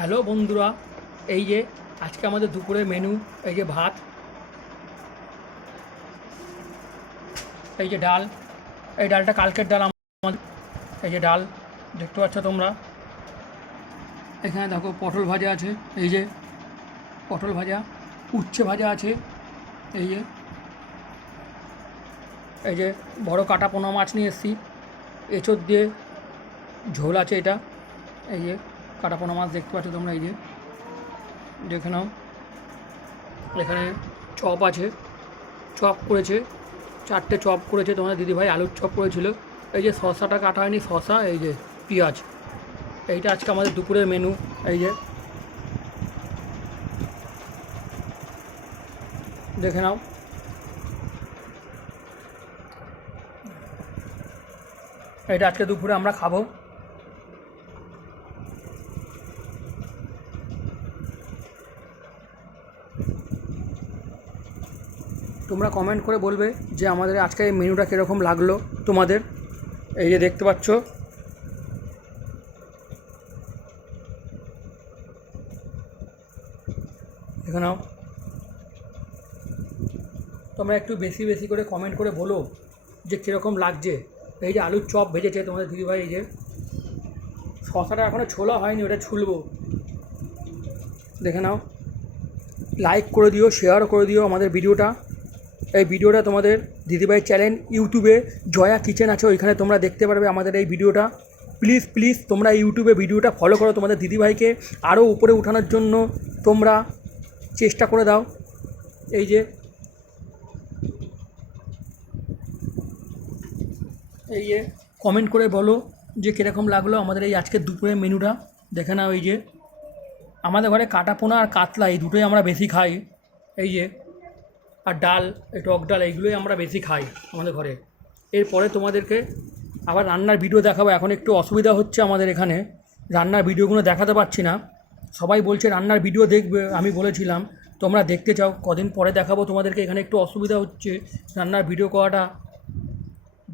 Hello বন্ধুরা, এই যে আজকে আমাদের দুপুরের মেনু। এই যে ভাত, এই যে ডাল। এই ডালটা কালকের ডাল আমাদের। এই যে ডাল দেখতে পাচ্ছ তোমরা। এখানে দেখো পটল ভাজা আছে, এই যে পটল ভাজা, উচ্ছে ভাজা আছে, এই যে এই যে বড় কাটা পোনা মাছ নিয়ে এসেছি, এঁচোড় দিয়ে ঝোল আছে এটা। এই যে কাটা পোনা মাছ দেখতে পাচ্ছ তোমরা, এই যে দেখে নাও। এখানে চপ আছে, চপ করেছে, 4টে চপ করেছে তোমাদের দিদিভাই, আলুর চপ করেছিল। এই যে শসাটা কাটা হয়নি, শসা, এই যে পেঁয়াজ। এইটা আজকে আমাদের দুপুরের মেনু। এই যে দেখে নাও। এটা আজকে দুপুরে আমরা খাবো। তোমরা কমেন্ট করে বলবে যে আমাদের আজকে এই মেনুটা কীরকম লাগলো তোমাদের। এই যে দেখতে পাচ্ছ, দেখে নাও। তোমরা একটু বেশি বেশি করে কমেন্ট করে বলো যে কীরকম লাগছে। এই যে আলুর চপ ভেজেছে তোমাদের দিদিভাই, এই যে শসাটা এখনও ছোলা হয়নি, ওটা ছুলবো। দেখে নাও। লাইক করে দিও, শেয়ার করে দিও আমাদের ভিডিওটা। এই ভিডিওটা তোমাদের দিদিভাইয়ের চ্যানেল ইউটিউবে জয়া কিচেন আছে, ওইখানে তোমরা দেখতে পারবে আমাদের এই ভিডিওটা। প্লিজ প্লিজ তোমরা ইউটিউবে ভিডিওটা ফলো করো, তোমাদের দিদিভাইকে আরও উপরে ওঠানোর জন্য তোমরা চেষ্টা করে দাও। এই যে এই যে কমেন্ট করে বলো যে কীরকম লাগলো আমাদের এই আজকের দুপুরের মেনুটা। দেখে নাও। এই যে আমাদের ঘরে কাটা পোনা আর কাতলা এই দুটোই আমরা বেশি খাই। এই যে আর ডাল, এই টক ডাল, এইগুলোই আমরা বেশি খাই আমাদের ঘরে। এরপরে তোমাদেরকে আবার রান্নার ভিডিও দেখাবো। এখন একটু অসুবিধা হচ্ছে আমাদের এখানে, রান্নার ভিডিওগুলো দেখাতে পারছি না। সবাই বলছে রান্নার ভিডিও দেখবে, আমি বলেছিলাম তোমরা দেখতে চাও, কদিন পরে দেখাবো তোমাদেরকে। এখানে একটু অসুবিধা হচ্ছে রান্নার ভিডিও করাটা,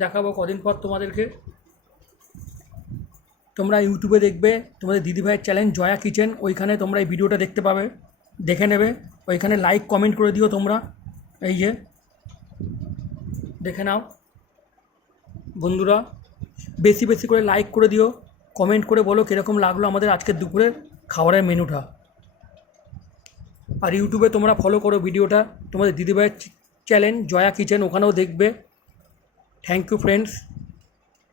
দেখাবো কদিন পর তোমাদেরকে। তোমরা ইউটিউবে দেখবে তোমাদের দিদিভাইয়ের চ্যানেল জয়া কিচেন, ওইখানে তোমরা এই ভিডিওটা দেখতে পাবে, দেখে নেবে। ওইখানে লাইক কমেন্ট করে দিও তোমরা। এই যে দেখে নাও বন্ধুরা, বেশি বেশি করে লাইক করে দিও, কমেন্ট করে বলো কীরকম লাগলো আমাদের আজকের দুপুরের খাবারের মেনুটা। আর ইউটিউবে তোমরা ফলো করো ভিডিওটা, তোমাদের দিদিভাইয়ের চ্যানেল জয়া কিচেন, ওখানেও দেখবে। Thank you friends.